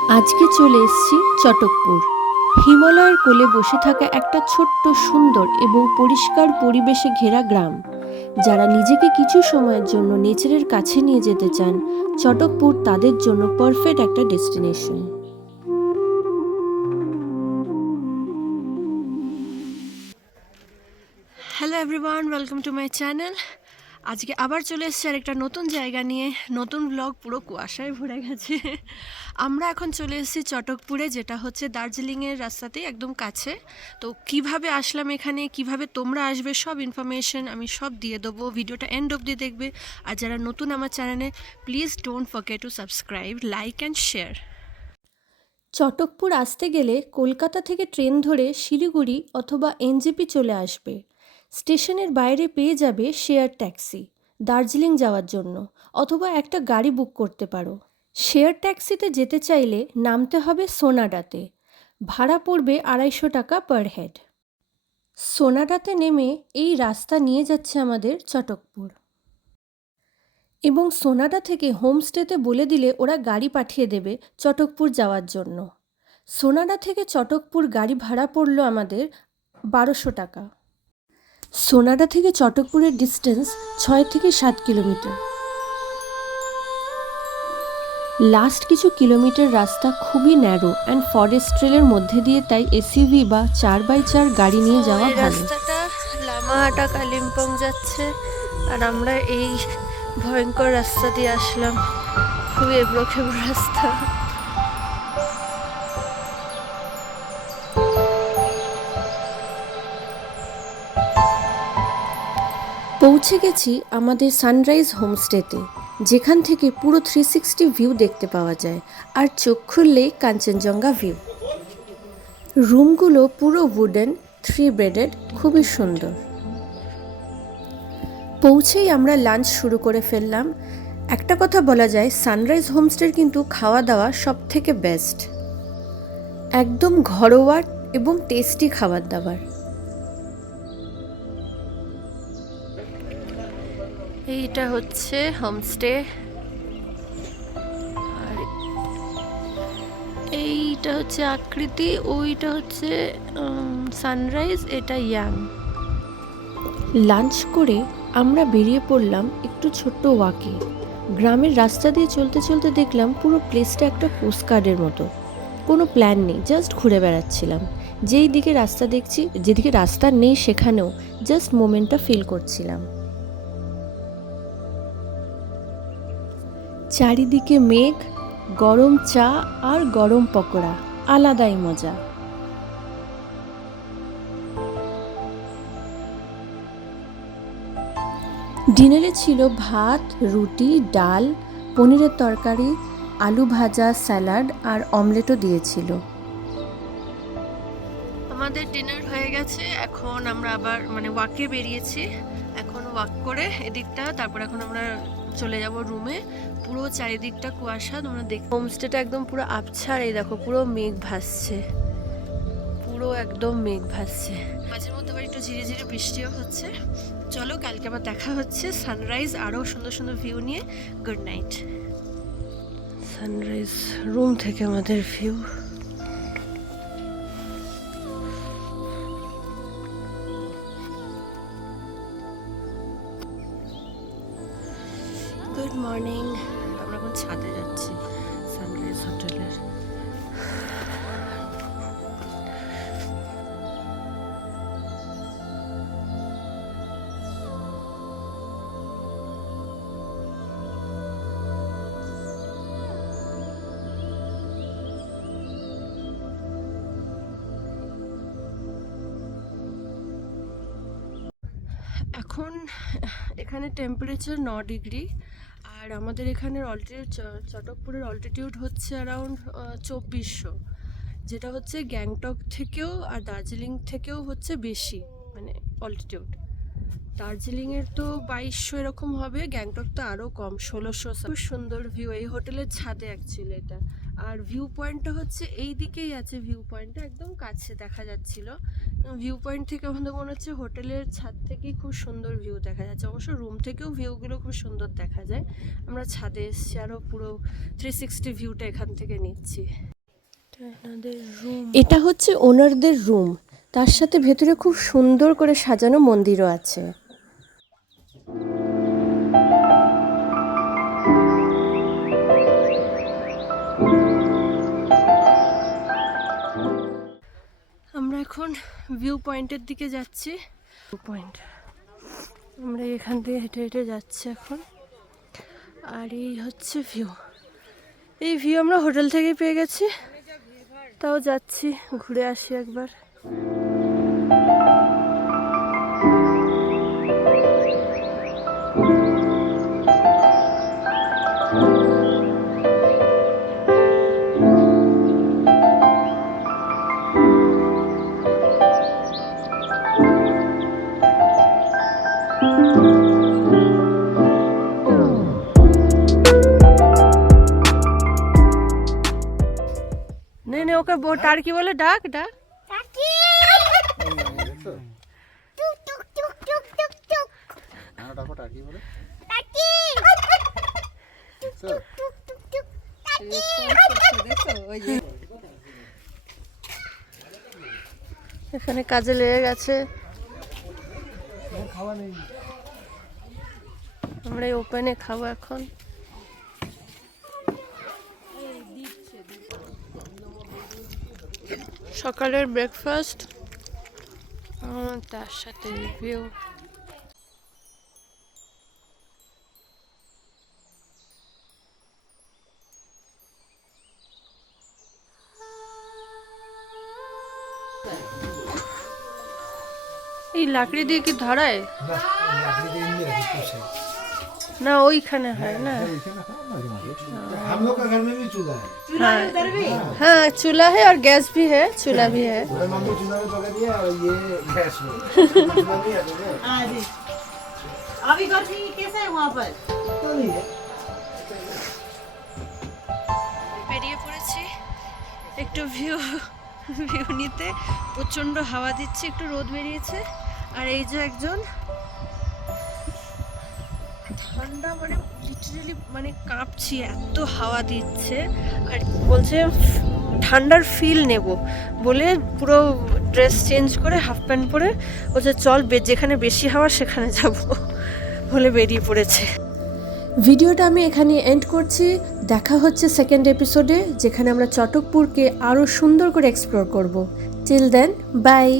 আজকে চলে এসেছি চটকপুর। হিমালয়ের কোলে বসে থাকা একটা ছোট্ট সুন্দর এবং পরিষ্কার পরিবেশে ঘেরা গ্রাম। যারা নিজেকে কিছু সময়ের জন্য নেচারের কাছে নিয়ে যেতে চান, চটকপুর তাদের জন্য পারফেক্ট একটা destination. Hello everyone, welcome to my channel. আজকে আবার চলে এসেছি আর একটা নতুন জায়গা নিয়ে, নতুন ব্লগ। পুরো কুয়াশায় ভরে গেছে। আমরা এখন চলে এসেছি চটকপুরে, যেটা হচ্ছে দার্জিলিংয়ের রাস্তাতেই একদম কাছে। তো কিভাবে আসলাম এখানে, কিভাবে তোমরা আসবে, সব ইনফরমেশন আমি সব দিয়ে দেবো। ভিডিওটা এন্ড অবধি দেখবে। আর যারা নতুন আমার চ্যানেলে, please don't forget to subscribe, like and share. Chatakpur আসতে গেলে কলকাতা থেকে ট্রেন ধরে শিলিগুড়ি অথবা এনজেপি চলে আসবে। স্টেশনের বাইরে পেয়ে যাবে শেয়ার ট্যাক্সি দার্জিলিং যাওয়ার জন্য, অথবা একটা গাড়ি বুক করতে পারো। শেয়ার ট্যাক্সিতে যেতে চাইলে নামতে হবে সোনাডাতে। ভাড়া পড়বে 250 টাকা পার হেড। সোনাডাতে নেমে এই রাস্তা নিয়ে যাচ্ছে আমাদের চটকপুর, এবং সোনাডা থেকে হোমস্টেতে বলে দিলে ওরা গাড়ি পাঠিয়ে দেবে চটকপুর যাওয়ার জন্য। সোনাডা থেকে চটকপুর গাড়ি ভাড়া পড়লো আমাদের 1200 টাকা। সোনাডা থেকে চটকপুরের ডিস্টেন্স 6 থেকে 7 কিলোমিটার। লাস্ট কিছু কিলোমিটার রাস্তা খুবই ন্যারো অ্যান্ড ফরেস্ট ট্রেলের মধ্যে দিয়ে, তাই এসইউভি বা 4x4 গাড়ি নিয়ে যাওয়া ভালো। রাস্তাটা লামাহাটা কালিম্পং যাচ্ছে, আর আমরা এই ভয়ঙ্কর রাস্তা দিয়ে আসলাম। খুবই এবড়ো খেবড়ো রাস্তা। পৌঁছে গেছি আমাদের সানরাইজ হোমস্টেতে, যেখান থেকে পুরো 360 ভিউ দেখতে পাওয়া যায়, আর চোখ খুললেই কাঞ্চনজঙ্ঘা ভিউ। রুমগুলো পুরো উডেন, 3 বেডেড, খুবই সুন্দর। পৌঁছেই আমরা লাঞ্চ শুরু করে ফেললাম। একটা কথা বলা যায়, সানরাইজ হোমস্টের কিন্তু খাওয়া দাওয়া সব থেকে বেস্ট। একদম ঘরোয়া এবং টেস্টি খাবার দাবার। এইটা হচ্ছে হোমস্টে, আর এইটা হচ্ছে আকৃতি, ওইটা হচ্ছে সানরাইজ, এটা ইয়াং। লাঞ্চ করে আমরা বেরিয়ে পড়লাম একটু ছোট্ট ওয়াকে। গ্রামের রাস্তা দিয়ে চলতে চলতে দেখলাম পুরো প্লেসটা একটা পোস্টকার্ডের মতো। কোনো প্ল্যান নেই, জাস্ট ঘুরে বেড়াচ্ছিলাম। যেই দিকে রাস্তা দেখছি, যেদিকে রাস্তা নেই সেখানেও জাস্ট মোমেন্টটা ফিল করছিলাম। চারিদিকে মেঘ, গরম চা আর গরম পকোড়া, আলাদাই মজা। ডিনারে ছিল ভাত, রুটি, ডাল, পনিরের তরকারি, আলু ভাজা, স্যালাড আর অমলেটও দিয়েছিল। আমাদের ডিনার হয়ে গেছে, এখন আমরা আবার ওয়াকে বেরিয়েছি। এখন ওয়াক করে এদিকটা, তারপর এখন আমরা চলে যাব রুমে। পুরো চারিদিকটা কুয়াশা, তোমরা দেখো। হোমস্টেটা একদম পুরো আবছা, এই দেখো পুরো মেঘ ভাসছে, পুরো একদম মেঘ ভাসছে। মাঝে মধ্যে আবার একটু ধীরে ধীরে বৃষ্টিও হচ্ছে। চলো, কালকে আবার দেখা হচ্ছে সানরাইজ আরও সুন্দর সুন্দর ভিউ নিয়ে। Good night. সানরাইজ রুম থেকে আমাদের ভিউ। Good morning. আমরা এখন ছাদে যাচ্ছি সানরাইজ হোটেলের। এখন এখানে টেম্পারেচার 9 ডিগ্রি, আর আমাদের এখানের চটকপুরের অল্টিটিউড হচ্ছে অ্যারাউন্ড 2400, যেটা হচ্ছে গ্যাংটক থেকেও আর দার্জিলিং থেকেও হচ্ছে বেশি অল্টিটিউড। দার্জিলিংয়ের তো 2200 এরকম হবে, গ্যাংটক তো আরও কম, 1600। খুব সুন্দর ভিউ এই হোটেলের ছাদে অ্যাকচুয়ালি এটা। আর ভিউ পয়েন্টটা হচ্ছে এই দিকেই আছে, ভিউ পয়েন্টটা একদম কাছে দেখা যাচ্ছিল। ভিউ পয়েন্ট থেকে আমাদের মনে হচ্ছে হোটেলের ছাদ থেকেই খুব সুন্দর ভিউ দেখা যাচ্ছে। অবশ্য রুম থেকেও ভিউগুলো খুব সুন্দর দেখা যায়। আমরা ছাদে এসেছি, আরও পুরো 360 ভিউটা এখান থেকে নিচ্ছি। এটা হচ্ছে ওনারদের রুম, তার সাথে ভেতরে খুব সুন্দর করে সাজানো মন্দিরও আছে। আমরা এখন ভিউ পয়েন্টের দিকে যাচ্ছি। ভিউ পয়েন্ট আমরা এখান থেকে হেঁটে হেঁটে যাচ্ছি এখন। আর এই হচ্ছে ভিউ। এই ভিউ আমরা হোটেল থেকেই পেয়ে গেছি, তাও যাচ্ছি ঘুরে আসি একবার। নে ওকে টার কি বলে, ডাক ডাক। এখানে কাজে লেগে গেছে। আমরা এই ওপেনে খাবো এখন। সকালের ব্রেকফাস্ট, তার সাথে রিভিউ। এই লাকড়ি দিয়ে কি ধরায় না? ওইখানে হয় না? हाँ चूल्हा है और गैस भी है, चूल्हा भी है। বেরিয়ে পড়েছি একটু ভিউ নিতে। প্রচন্ড হাওয়া দিচ্ছে, একটু রোদ বেরিয়েছে। আর এই যে একজন, ঠান্ডা মানে লিটারেলি মানে কাঁপছি, এত হাওয়া দিচ্ছে। আর বলছে ঠান্ডার ফিল নেব বলে পুরো ড্রেস চেঞ্জ করে হাফ প্যান্ট পরে বলছে চল যেখানে বেশি হাওয়া সেখানে যাব বলে বেরিয়ে পড়েছে। ভিডিওটা আমি এখানে এন্ড করছি। দেখা হচ্ছে সেকেন্ড এপিসোডে, যেখানে আমরা চটকপুরকে আরও সুন্দর করে এক্সপ্লোর করব। Till then by.